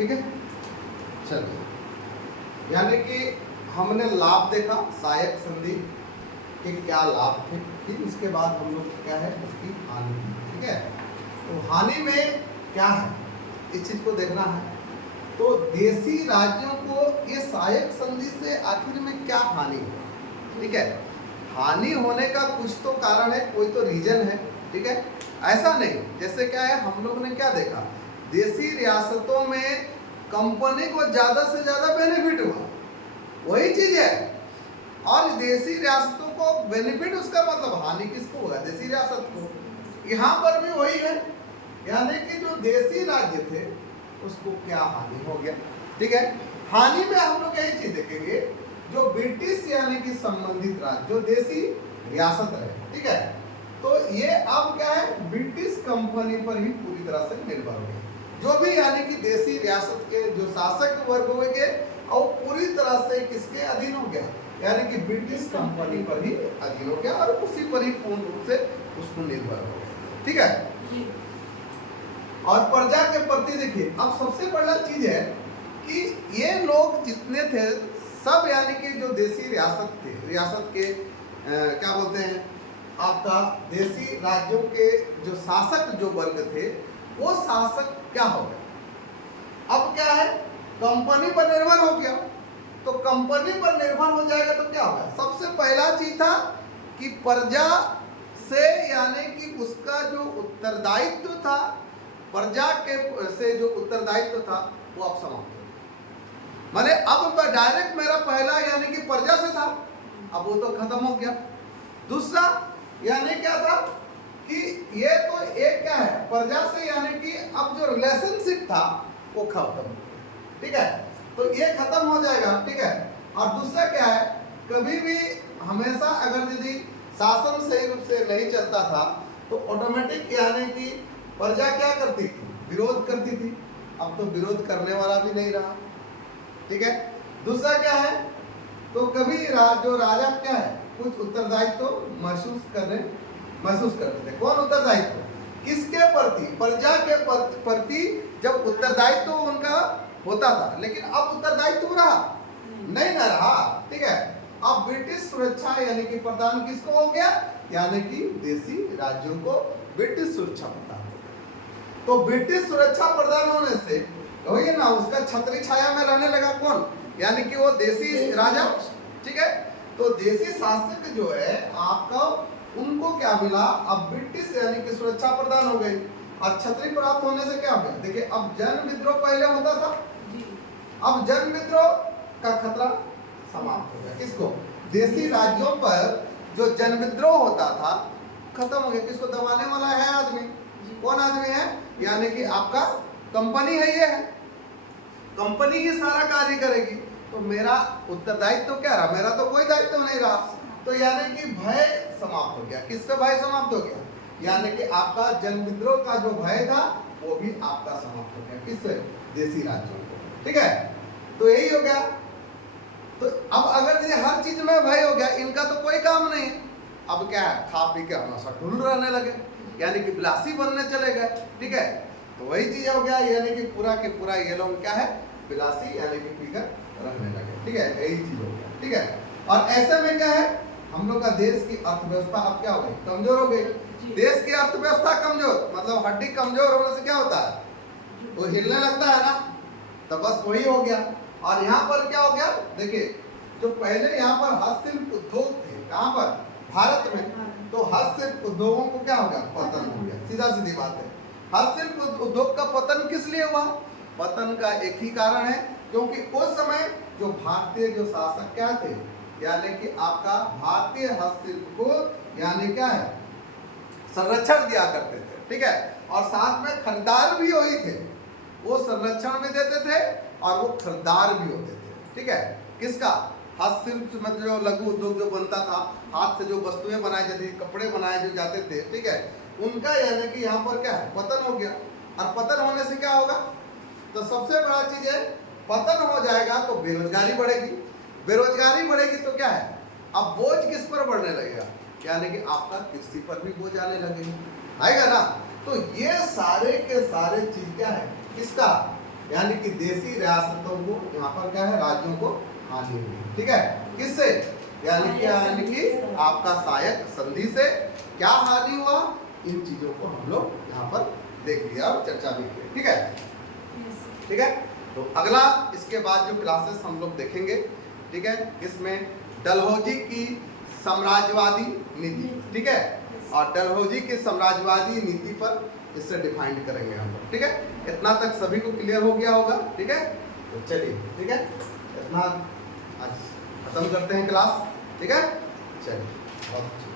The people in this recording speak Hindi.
ठीक है। चलिए, यानी कि हमने लाभ देखा, सहायक संधि के क्या लाभ थे, फिर उसके बाद हम लोग क्या है उसकी हानि, ठीक है। तो हानि में क्या है इस चीज को देखना है। तो देशी राज्यों को ये सहायक संधि से आखिर में क्या हानि हुआ, ठीक है। हानि होने का कुछ तो कारण है, कोई तो रीजन है, ठीक है। ऐसा नहीं, जैसे क्या है हम लोग ने क्या देखा, देशी रियासतों में कंपनी को ज्यादा से ज्यादा बेनिफिट हुआ, वही चीज है। और देशी रियासतों को बेनिफिट, उसका मतलब हानि किसको होगा, देशी रियासत को। यहाँ पर भी वही है, यानी कि जो देशी राज्य थे उसको क्या हानि हो गया, ठीक है। हानि में हम लोग यही चीज देखेंगे, जो ब्रिटिश यानी कि संबंधित राज्य जो देशी रियासत रहे, ठीक है। तो ये अब क्या है, ब्रिटिश कंपनी पर ही पूरी तरह से निर्भर हो गए, जो भी यानी कि देशी रियासत के जो शासक वर्ग हो गए और पूरी तरह से किसके अधीन हो गया, यानी कि ब्रिटिश कंपनी पर ही अधीन हो गया और उसी पर ही पूर्ण रूप से उसको निर्भर हो गया, ठीक है। और प्रजा के प्रति देखिए, अब सबसे बड़ा चीज है कि ये लोग जितने थे सब, यानी कि जो देशी रियासत थे, रियासत के क्या बोलते हैं आपका, देशी राज्यों के जो शासक जो वर्ग थे, वो शासक क्या हो गए, अब क्या है कंपनी पर निर्भर हो गया। तो कंपनी पर निर्भर हो जाएगा तो क्या होगा, सबसे पहला चीज था कि प्रजा से, यानी कि उसका जो उत्तरदायित्व था, प्रजा के से जो उत्तरदायित्व था वो अब समाप्त हो गया। माने अब डायरेक्ट मेरा पहला यानी कि प्रजा से था, अब वो तो खत्म हो गया। दूसरा यानी क्या था कि ये तो एक क्या है प्रजा से, यानी कि अब जो रिलेशनशिप था वो खत्म हो गया, ठीक है। तो ये खत्म हो जाएगा, ठीक है। और दूसरा क्या है, कभी भी हमेशा अगर यदि शासन सही रूप से नहीं चलता था तो ऑटोमेटिक यानी कि प्रजा क्या करती थी, विरोध करती थी। अब तो विरोध करने वाला भी नहीं रहा, ठीक है। दूसरा क्या है, तो कभी जो राजा क्या है कुछ उत्तरदायित्व महसूस करते थे। कौन उत्तरदायित्व, किसके प्रति, प्रजा के प्रति जब उत्तरदायित्व उनका होता था, लेकिन अब उत्तरदायित्व रहा नहीं ना रहा, ठीक है। अब ब्रिटिश सुरक्षा यानी कि प्रदान किसको हो गया, यानी कि देशी राज्यों को ब्रिटिश सुरक्षा प्रदान हो गया। तो ब्रिटिश सुरक्षा प्रदान होने से वही ना, उसका छतरी छाया में रहने लगा कौन, यानी कि वो देशी राजा, ठीक है। तो देशी शासक जो है आपका, उनको क्या मिला, अब ब्रिटिश यानी कि सुरक्षा प्रदान हो गई। और छतरी प्राप्त होने से क्या हो गया, देखिए अब जन विद्रोह पहले होता था, अब जन विद्रोह का खतरा समाप्त हो गया। किसको, देशी राज्यों पर जो जन विद्रोह होता था खत्म हो गया। किसको दबाने वाला है आदमी, कौन आदमी है, यानी कि आपका कंपनी है, ये है कंपनी ही सारा कार्य करेगी। तो मेरा उत्तरदायित्व क्या रहा, मेरा तो कोई दायित्व नहीं रहा। तो यानी कि भय समाप्त हो गया। किससे भय समाप्त हो गया, यानी कि आपका जन विद्रोह का जो भय था वो भी आपका समाप्त हो गया, किससे, देशी राज्यों को, ठीक है। तो यही हो गया। तो अब अगर ये हर चीज में भय हो गया, इनका तो कोई काम नहीं है, अब क्या है खा पी के हमेशा ढूंढ रहने लगे, यानी कि विलासी बनने चले गए, ठीक है। तो वही चीज हो गया, यानी कि पूरा के पूरा ये लोग क्या है विलासी यानी कि पीकर रहने लगे, ठीक है। यही चीज हो गया, ठीक है। और ऐसे में क्या है, हम लोग का देश की अर्थव्यवस्था अब क्या हो गई, कमजोर हो गई। देश की अर्थव्यवस्था कमजोर, मतलब हड्डी कमजोर होने से क्या होता है, वो हिलने लगता है ना, तो बस वही हो गया। और यहाँ पर क्या हो गया, देखिए जो पहले यहाँ पर हस्तशिल्प उद्योग थे, कहाँ पर, भारत में, तो हस्तशिल्प उद्योगों को क्या हो गया, पतन हो गया, सीधा सीधी बात है। हस्तशिल्प उद्योग का पतन किस लिए हुआ, पतन का एक ही कारण है, क्योंकि उस समय जो भारतीय जो शासक क्या थे, यानी कि आपका भारतीय हस्तशिल्प को यानी क्या है संरक्षण दिया करते थे, ठीक है। और साथ में खरीदार भी वही थे, वो संरक्षण भी देते थे और वो खरीदार भी होते थे, ठीक है। किसका, हस्तशिल्प में जो लघु उद्योग जो बनता था, हाथ से जो वस्तुएं बनाई जाती थी, कपड़े बनाए जो जाते थे, ठीक है, उनका यानी कि यहाँ पर क्या है पतन हो गया। और पतन होने से क्या होगा, तो सबसे बड़ा चीज है पतन हो जाएगा तो बेरोजगारी बढ़ेगी, बेरोजगारी बढ़ेगी तो क्या है, अब बोझ किस पर बढ़ने लगेगा, यानी कि आपका कृषि पर भी बोझ आने लगेगा, आएगा ना। तो ये सारे के सारे चीज क्या है, किसका, यानी कि देशी रियासतों को यहाँ पर क्या है, राज्यों को हानि हुई। ठीक है, किससे? यानी कि आपका सायक संधि से क्या हानि हुआ, इन चीजों को हम लोग यहाँ पर देख लिया और चर्चा भी की। ठीक है, ठीक है। तो अगला इसके बाद जो क्लासेस हम लोग देखेंगे, ठीक है, इसमें डलहौजी की साम्राज्यवादी नीति, ठीक है, और डलहौजी की साम्राज्यवादी नीति पर इससे डिफाइंड करेंगे हम लोग। ठीक है, इतना तक सभी को क्लियर हो गया होगा। ठीक है, तो चलिए, ठीक है, इतना आज खत्म करते हैं क्लास। ठीक है, चलिए, बहुत अच्छा।